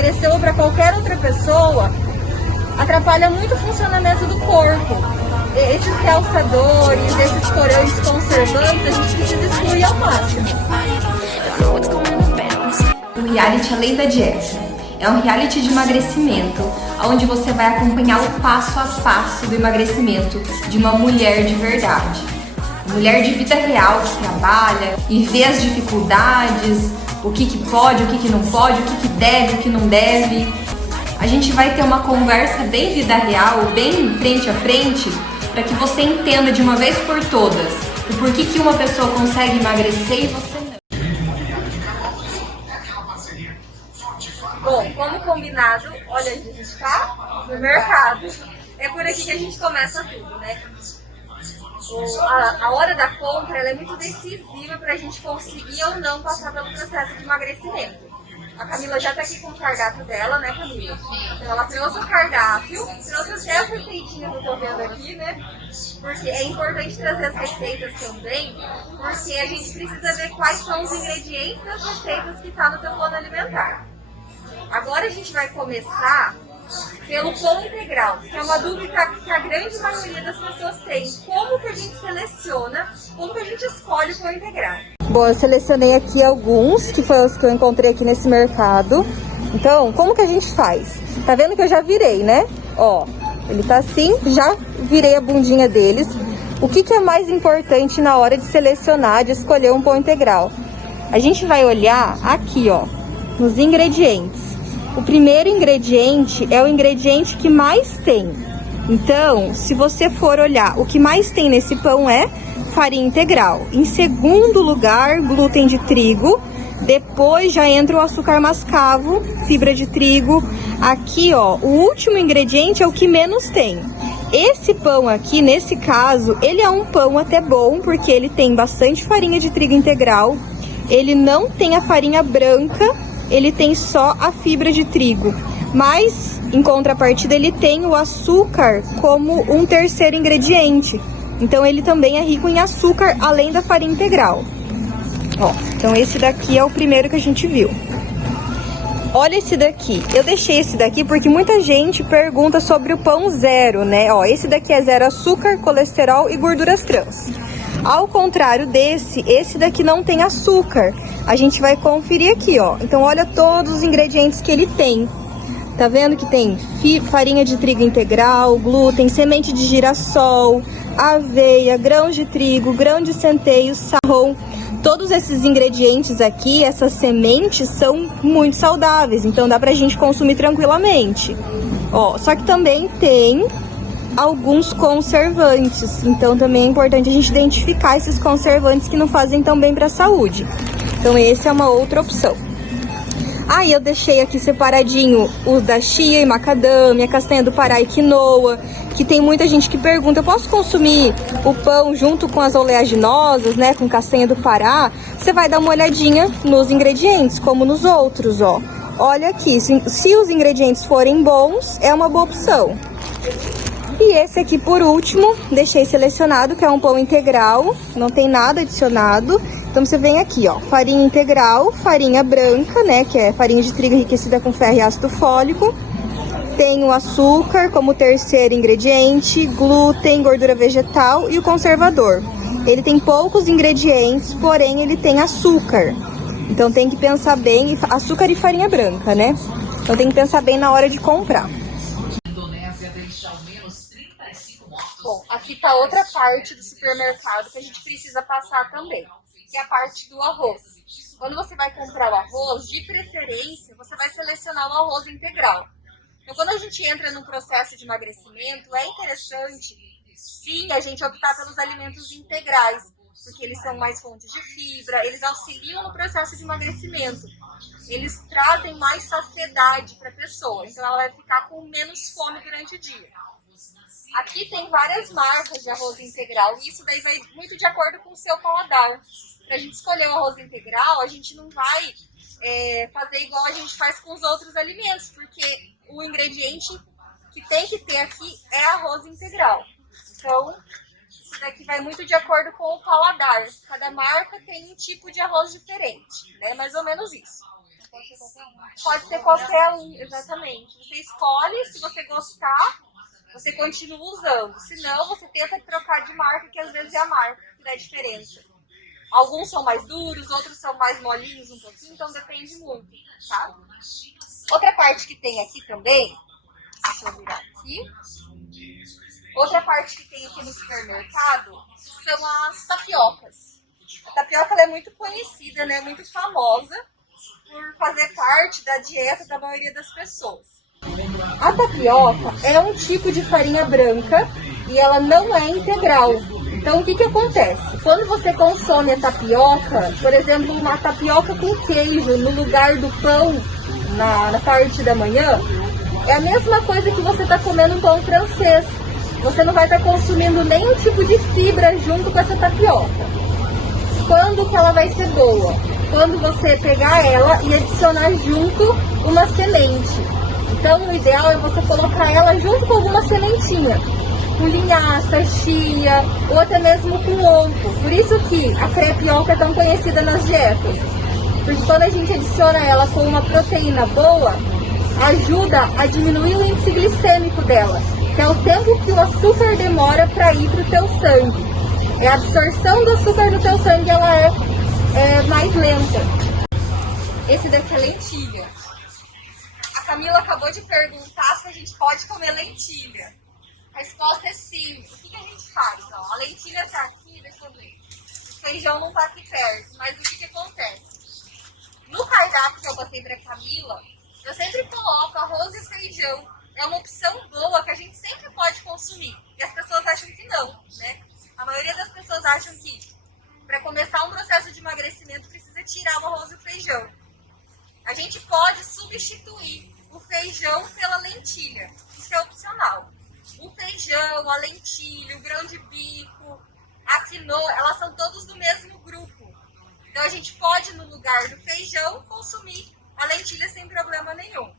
emagreceu ou para qualquer outra pessoa, atrapalha muito o funcionamento do corpo. Esses realçadores, esses corantes conservantes, a gente precisa excluir ao máximo. O reality Além da Dieta é um reality de emagrecimento, onde você vai acompanhar o passo a passo do emagrecimento de uma mulher de verdade. Mulher de vida real que trabalha e vê as dificuldades, o que pode, o que não pode, o que deve, o que não deve. A gente vai ter uma conversa bem vida real, bem frente a frente, para que você entenda de uma vez por todas o porquê que uma pessoa consegue emagrecer e você não. Bom, como combinado, olha, a gente está no mercado. É por aqui que a gente começa tudo, né? A hora da compra ela é muito decisiva para a gente conseguir ou não passar pelo processo de emagrecimento. A Camila já está aqui com o cardápio dela, né, Camila? Então ela trouxe o cardápio, trouxe até as receitinhas que eu tô vendo aqui, né? Porque é importante trazer as receitas também, porque a gente precisa ver quais são os ingredientes das receitas que está no teu plano alimentar. Agora a gente vai começar pelo pão integral, que é uma dúvida que a grande maioria das pessoas tem. Como que a gente seleciona, como que a gente escolhe o pão integral? Bom, eu selecionei aqui alguns, que foi os que eu encontrei aqui nesse mercado. Então, como que a gente faz? Tá vendo que eu já virei, né? Ó, ele tá assim, já virei a bundinha deles. O que é mais importante na hora de selecionar, de escolher um pão integral? A gente vai olhar aqui, ó, nos ingredientes. O primeiro ingrediente é o ingrediente que mais tem. Então, se você for olhar, o que mais tem nesse pão é farinha integral. Em segundo lugar, glúten de trigo. Depois já entra o açúcar mascavo, fibra de trigo. Aqui, ó, o último ingrediente é o que menos tem. Esse pão aqui, nesse caso, ele é um pão até bom, porque ele tem bastante farinha de trigo integral. Ele não tem a farinha branca, ele tem só a fibra de trigo. Mas, em contrapartida, ele tem o açúcar como um terceiro ingrediente. Então, ele também é rico em açúcar, além da farinha integral. Ó, então esse daqui é o primeiro que a gente viu. Olha esse daqui. Eu deixei esse daqui porque muita gente pergunta sobre o pão zero, né? Ó, esse daqui é zero açúcar, colesterol e gorduras trans. Ao contrário desse, esse daqui não tem açúcar. A gente vai conferir aqui, ó. Então, olha todos os ingredientes que ele tem. Tá vendo que tem farinha de trigo integral, glúten, semente de girassol, aveia, grãos de trigo, grão de centeio, sarrom. Todos esses ingredientes aqui, essas sementes, são muito saudáveis. Então, dá pra gente consumir tranquilamente. Ó, só que também tem alguns conservantes. Então, também é importante a gente identificar esses conservantes que não fazem tão bem para a saúde. Então, essa é uma outra opção. Aí, eu deixei aqui separadinho os da chia e macadâmia, castanha do Pará e quinoa, que tem muita gente que pergunta, eu posso consumir o pão junto com as oleaginosas, né, com castanha do Pará? Você vai dar uma olhadinha nos ingredientes, como nos outros, ó. Olha aqui, se os ingredientes forem bons, é uma boa opção. E esse aqui, por último, deixei selecionado, que é um pão integral, não tem nada adicionado. Então, você vem aqui, ó, farinha integral, farinha branca, né, que é farinha de trigo enriquecida com ferro e ácido fólico. Tem o açúcar como terceiro ingrediente, glúten, gordura vegetal e o conservador. Ele tem poucos ingredientes, porém ele tem açúcar. Então, tem que pensar bem, açúcar e farinha branca, né? Então, tem que pensar bem na hora de comprar. Bom, aqui tá outra parte do supermercado que a gente precisa passar também, que é a parte do arroz. Quando você vai comprar o arroz, de preferência, você vai selecionar o arroz integral. Então, quando a gente entra num processo de emagrecimento, é interessante, sim, a gente optar pelos alimentos integrais, porque eles são mais fontes de fibra, eles auxiliam no processo de emagrecimento. Eles trazem mais saciedade para a pessoa, então ela vai ficar com menos fome durante o dia. Aqui tem várias marcas de arroz integral e isso daí vai muito de acordo com o seu paladar. Para a gente escolher o arroz integral, a gente não vai fazer igual a gente faz com os outros alimentos, porque o ingrediente que tem que ter aqui é arroz integral. Então, isso daqui vai muito de acordo com o paladar. Cada marca tem um tipo de arroz diferente, né? Mais ou menos isso. Pode ser qualquer um, exatamente. Você escolhe, se você gostar, você continua usando. Se não, você tenta trocar de marca, que às vezes é a marca que dá diferença. Alguns são mais duros, outros são mais molinhos um pouquinho, então depende muito, tá? Outra parte que tem aqui também, deixa eu virar aqui. Outra parte que tem aqui no supermercado são as tapiocas. A tapioca ela é muito conhecida, né? Muito famosa por fazer parte da dieta da maioria das pessoas. A tapioca é um tipo de farinha branca e ela não é integral. Então, o que acontece? Quando você consome a tapioca, por exemplo, uma tapioca com queijo no lugar do pão na parte da manhã, é a mesma coisa que você está comendo um pão francês. Você não vai estar consumindo nenhum tipo de fibra junto com essa tapioca. Quando que ela vai ser boa? Quando você pegar ela e adicionar junto uma semente. Então, o ideal é você colocar ela junto com alguma sementinha. Com linhaça, chia, ou até mesmo com ovo. Por isso que a crepioca é tão conhecida nas dietas. Porque quando a gente adiciona ela com uma proteína boa, ajuda a diminuir o índice glicêmico dela, que é o tempo que o açúcar demora para ir para o teu sangue. A absorção do açúcar no teu sangue ela é mais lenta. Esse daqui é lentilha. A Camila acabou de perguntar se a gente pode comer lentilha. A resposta é sim. O que a gente faz? Ó, a lentilha está aqui, deixa eu ver. O feijão não está aqui perto, mas o que acontece? No cardápio que eu passei para Camila, eu sempre coloco arroz e feijão. É uma opção boa que a gente sempre pode consumir. E as pessoas acham que não, né? A maioria das pessoas acham que para começar um processo de emagrecimento precisa tirar o arroz e o feijão. A gente pode substituir o feijão pela lentilha. Isso é opcional. O feijão, a lentilha, o grão de bico, a quinoa, elas são todos do mesmo grupo. Então a gente pode, no lugar do feijão, consumir a lentilha sem problema nenhum.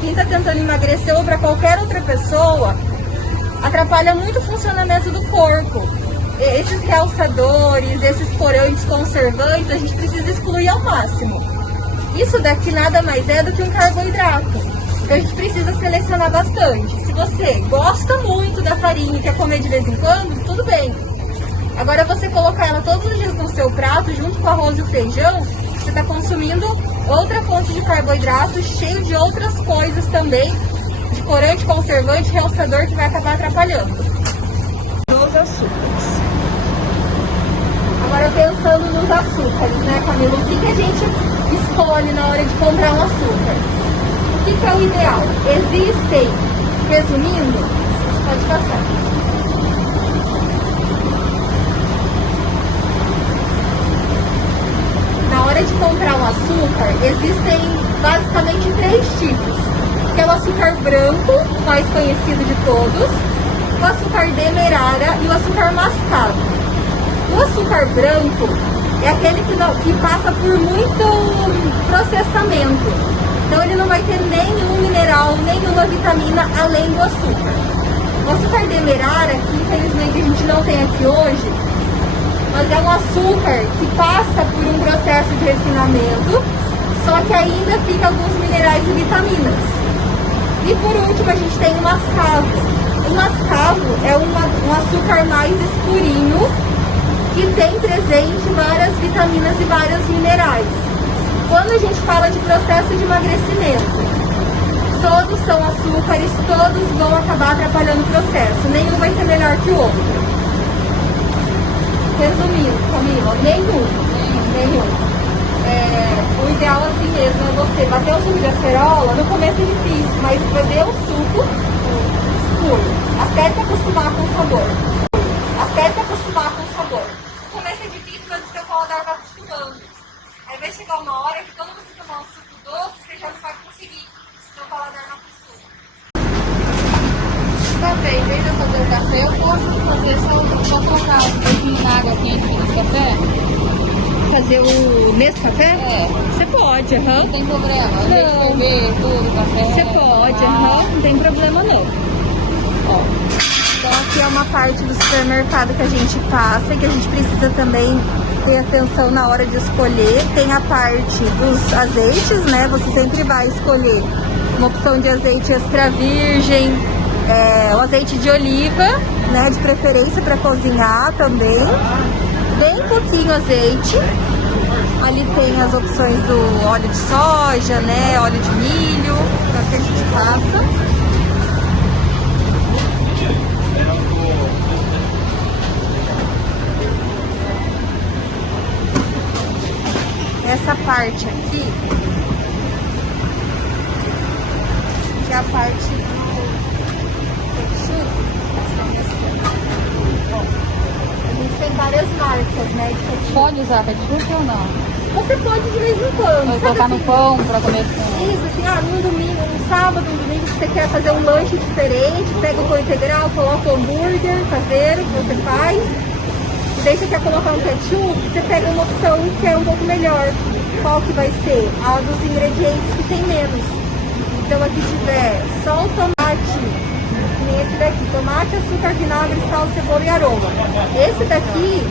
Quem está tentando emagrecer ou para qualquer outra pessoa, atrapalha muito o funcionamento do corpo. Esses realçadores, esses corantes, conservantes, a gente precisa excluir ao máximo. Isso daqui nada mais é do que um carboidrato. Então a gente precisa selecionar bastante. Se você gosta muito da farinha e quer comer de vez em quando, tudo bem. Agora você colocar ela todos os dias no seu prato, junto com o arroz e o feijão, você está consumindo outra fonte de carboidrato, cheio de outras coisas também, de corante, conservante, realçador, que vai acabar atrapalhando. Os açúcares. Agora pensando nos açúcares, né, Camila? O que a gente escolhe na hora de comprar um açúcar? O que é o ideal? Existem, resumindo, pode passar. Na hora de comprar um açúcar, existem basicamente 3 tipos. Que é o açúcar branco, mais conhecido de todos, o açúcar demerara e o açúcar mascavo. O açúcar branco é aquele que passa por muito processamento. Então ele não vai ter nenhum mineral, nenhuma vitamina além do açúcar. O açúcar demerara, que infelizmente a gente não tem aqui hoje, mas é um açúcar que passa por um processo de refinamento, só que ainda fica alguns minerais e vitaminas. E por último a gente tem o mascavo. O mascavo é um açúcar mais escurinho, que tem presente várias vitaminas e vários minerais. Quando a gente fala de processo de emagrecimento, todos são açúcares, todos vão acabar atrapalhando o processo, nenhum vai ser melhor que o outro. Resumindo, Camila, nenhum. O ideal assim mesmo é você bater o suco de acerola, no começo é difícil, mas beber o suco puro, até se acostumar com o sabor. No começo é difícil, mas o seu paladar vai acostumando. Aí vai chegar uma hora que quando você tomar um suco doce, você já não vai conseguir. Seu paladar não acostuma. Também, em vez de eu fazer o café, eu posso fazer só colocar um pouquinho na água quente nesse café? Fazer nesse café? É. Você pode, aham. Não tem problema, eu deixo ferver tudo, o café. Você pode, aham. Não tem problema não. Ó. Então aqui é uma parte do supermercado que a gente passa e que a gente precisa também ter atenção na hora de escolher. Tem a parte dos azeites, né? Você sempre vai escolher uma opção de azeite extra virgem, o azeite de oliva, né? De preferência para cozinhar também. Bem pouquinho azeite. Ali tem as opções do óleo de soja, né? Óleo de milho, é o que a gente passa. Essa parte aqui, que é a parte do ketchup, a gente tem várias marcas, né, de ketchup. Pode usar ketchup ou não? Você pode de vez em quando. Pode colocar no pão pra comer com... Isso, assim, num domingo, num sábado, num domingo, que você quer fazer um lanche diferente, pega o pão integral, coloca o hambúrguer caseiro que você faz. E daí você quer colocar um ketchup, você pega uma opção que é um pouco melhor. Qual que vai ser? A dos ingredientes que tem menos. Então aqui tiver só o tomate, que nem esse daqui, tomate, açúcar, vinagre, sal, cebola e aroma. Esse daqui,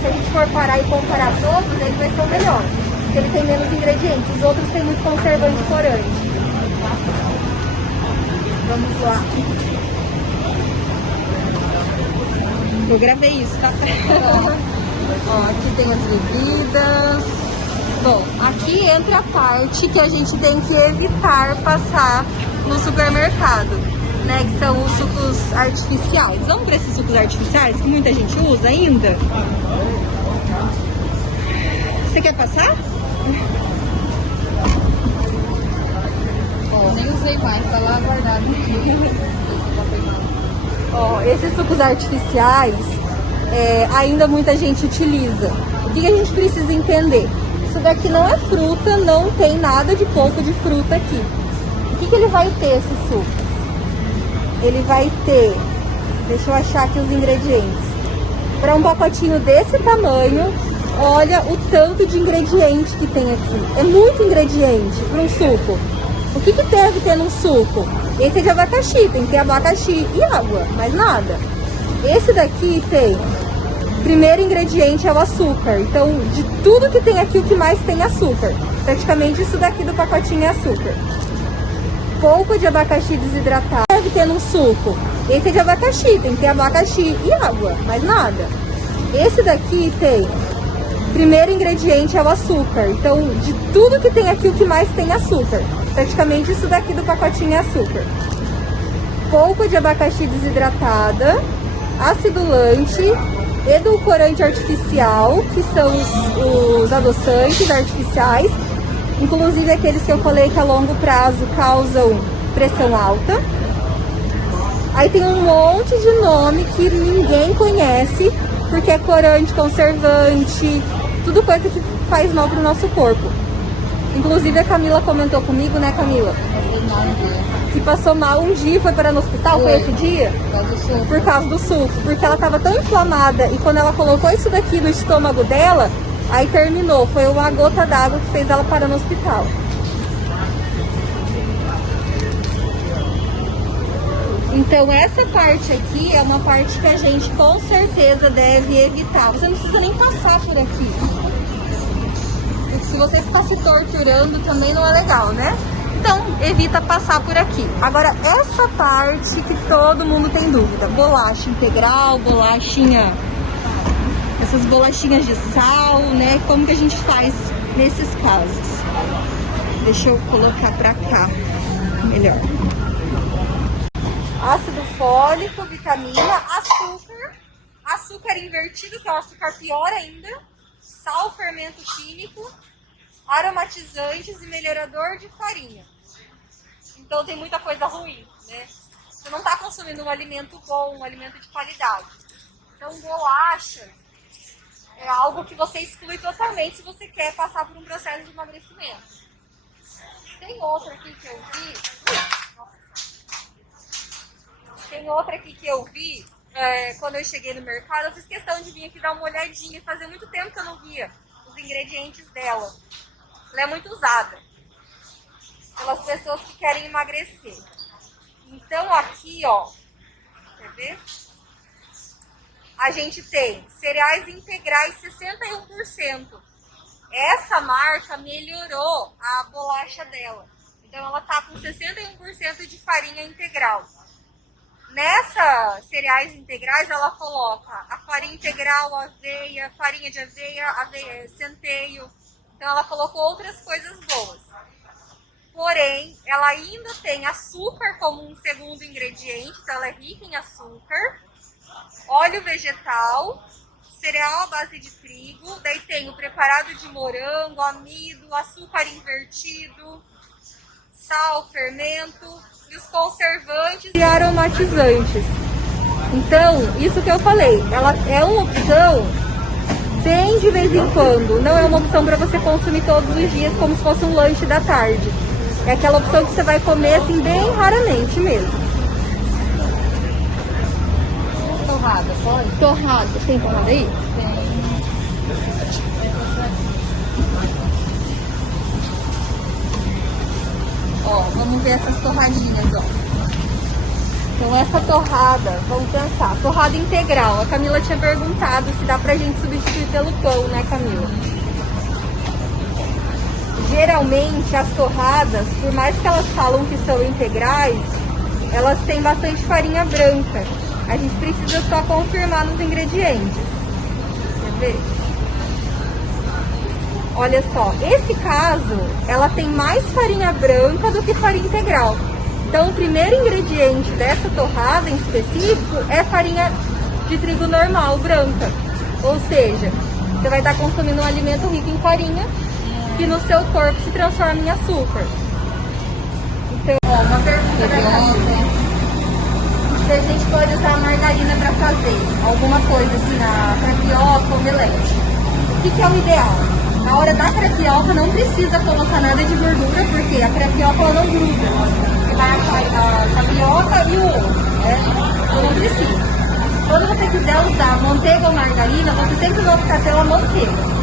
se a gente for parar e comparar todos, ele vai ser o melhor, porque ele tem menos ingredientes. Os outros têm muito conservante e corante. Vamos lá. Eu gravei isso, tá? Ó, aqui tem as bebidas. Bom, aqui entra a parte que a gente tem que evitar passar no supermercado, né? Que são os sucos artificiais. Vamos para esses sucos artificiais que muita gente usa ainda? Você quer passar? Eu nem usei mais, tá lá guardado. Ó, esses sucos artificiais ainda muita gente utiliza. O que a gente precisa entender? Isso daqui não é fruta, não tem nada de polpa de fruta aqui. O que ele vai ter, esses sucos? Ele vai ter, deixa eu achar aqui os ingredientes. Para um pacotinho desse tamanho, olha o tanto de ingrediente que tem aqui. É muito ingrediente para um suco. O que deve ter num suco? Esse é de abacaxi, tem que ter abacaxi e água, mais nada. Esse daqui tem, primeiro ingrediente é o açúcar. Então, de tudo que tem aqui, o que mais tem é açúcar. Praticamente isso daqui do pacotinho é açúcar. Polpa de abacaxi desidratado. Deve ter num suco. Esse é de abacaxi, tem que ter abacaxi e água, mais nada. Esse daqui tem, primeiro ingrediente é o açúcar. Então, de tudo que tem aqui, o que mais tem é açúcar. Praticamente isso daqui do pacotinho é açúcar. Polpa de abacaxi desidratada, acidulante, edulcorante artificial, que são os adoçantes artificiais, inclusive aqueles que eu falei que a longo prazo causam pressão alta. Aí tem um monte de nome que ninguém conhece, porque é corante, conservante, tudo coisa que faz mal pro nosso corpo. Inclusive a Camila comentou comigo, né, Camila? Que passou mal um dia e foi parar no hospital, foi esse dia? Por causa do suco. Porque ela tava tão inflamada e quando ela colocou isso daqui no estômago dela, aí terminou. Foi uma gota d'água que fez ela parar no hospital. Então essa parte aqui é uma parte que a gente com certeza deve evitar. Você não precisa nem passar por aqui. Se você ficar se torturando também não é legal, né? Então, evita passar por aqui. Agora, essa parte que todo mundo tem dúvida. Bolacha integral, bolachinha... Essas bolachinhas de sal, né? Como que a gente faz nesses casos? Deixa eu colocar pra cá. Melhor. Ácido fólico, vitamina, açúcar. Açúcar invertido, que é o açúcar pior ainda. Sal, fermento químico, aromatizantes e melhorador de farinha. Então tem muita coisa ruim, né? Você não está consumindo um alimento bom, um alimento de qualidade. Então bolacha é algo que você exclui totalmente se você quer passar por um processo de emagrecimento. Tem outra aqui que eu vi. Tem outra aqui que eu vi. Quando eu cheguei no mercado, eu fiz questão de vir aqui dar uma olhadinha. Fazia muito tempo que eu não via os ingredientes dela. Ela é muito usada pelas pessoas que querem emagrecer. Então aqui, ó, quer ver? a gente tem cereais integrais 61%. Essa marca melhorou a bolacha dela. Então ela tá com 61% de farinha integral. Nessa cereais integrais ela coloca a farinha integral, aveia, farinha de aveia, centeio. Então ela colocou outras coisas boas. Porém, ela ainda tem açúcar como um segundo ingrediente, então ela é rica em açúcar, óleo vegetal, cereal à base de trigo, daí tem o preparado de morango, amido, açúcar invertido, sal, fermento e os conservantes e aromatizantes. Então, isso que eu falei, ela é uma opção bem de vez em quando, não é uma opção para você consumir todos os dias como se fosse um lanche da tarde. É aquela opção que você vai comer assim bem raramente mesmo. Torrada, pode? Torrada, tem torrada aí? Tem. Ó, vamos ver essas torradinhas, ó. Então essa torrada, vamos pensar, torrada integral. A Camila tinha perguntado se dá pra gente substituir pelo pão, né, Camila? Geralmente as torradas, por mais que elas falam que são integrais, elas têm bastante farinha branca. A gente precisa só confirmar nos ingredientes. Quer ver? Olha só, esse caso, ela tem mais farinha branca do que farinha integral. Então, o primeiro ingrediente dessa torrada em específico é farinha de trigo normal, branca. Ou seja, você vai estar consumindo um alimento rico em farinha que no seu corpo se transforma em açúcar. Então, ó, uma pergunta da Camila. Se a gente pode usar a margarina para fazer alguma coisa assim, na crepioca ou omelete, o que é o ideal? Na hora da crepioca não precisa colocar nada de gordura, porque a crepioca ela não gruda. Vai a tapioca e o ovo, né? Então não precisa. Quando você quiser usar manteiga ou margarina, você sempre vai optar pela manteiga.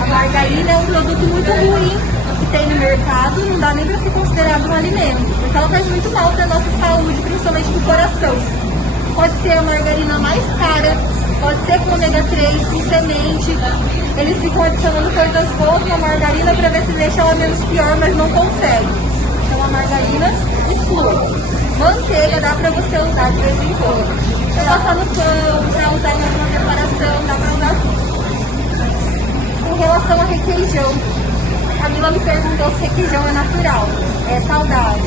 A margarina é um produto muito ruim que tem no mercado, não dá nem para ser considerado um alimento, porque ela faz muito mal para a nossa saúde, principalmente do coração. Pode ser a margarina mais cara, pode ser com ômega 3, com semente. Eles ficam adicionando coisas boas na margarina para ver se deixa ela menos pior, mas não consegue. Então a margarina exclui. Manteiga dá para você usar de vez em quando. Pra passar no pão, para usar em alguma preparação, dá para usar tudo. Com relação a requeijão, a Camila me perguntou se requeijão é natural, é saudável.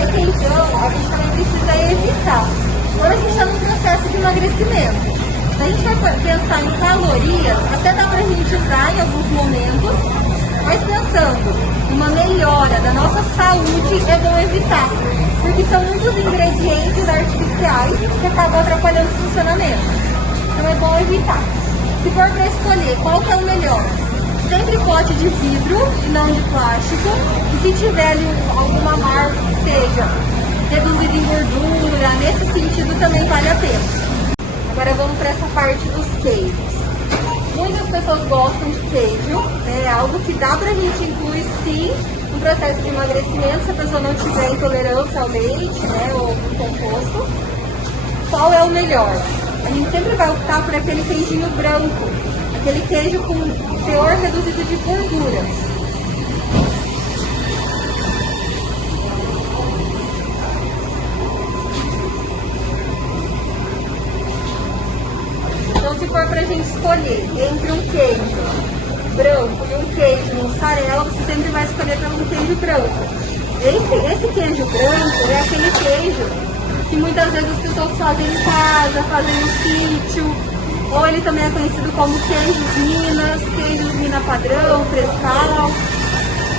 Requeijão a gente também precisa evitar. Quando a gente está num processo de emagrecimento, se a gente vai pensar em calorias, até dá pra gente usar em alguns momentos, mas pensando em uma melhora da nossa saúde, é bom evitar. Porque são muitos ingredientes artificiais que acabam atrapalhando o funcionamento. Então é bom evitar. Se for para escolher qual que é o melhor, sempre pote de vidro e não de plástico. E se tiver ali alguma marca que seja reduzida em gordura, nesse sentido também vale a pena. Agora vamos para essa parte dos queijos. Muitas pessoas gostam de queijo, é algo que dá pra gente incluir sim no processo de emagrecimento, se a pessoa não tiver intolerância ao leite, né, ou ao composto. Qual é o melhor? A gente sempre vai optar por aquele queijinho branco, aquele queijo com teor reduzido de gordura. Então, se for pra gente escolher entre um queijo branco e um queijo mussarela, você sempre vai escolher pelo queijo branco. Esse queijo branco é aquele queijo que muitas vezes as pessoas fazem em casa, fazem no sítio, ou ele também é conhecido como queijos Minas, queijos Mina padrão, frescal.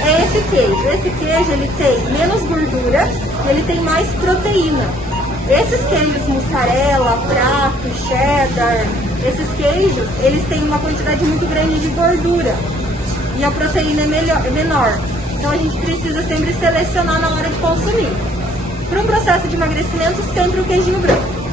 É esse queijo. Esse queijo ele tem menos gordura e ele tem mais proteína. Esses queijos mussarela, prato, cheddar, esses queijos, eles têm uma quantidade muito grande de gordura e a proteína é menor. Então a gente precisa sempre selecionar na hora de consumir. Para um processo de emagrecimento, sempre o queijinho branco.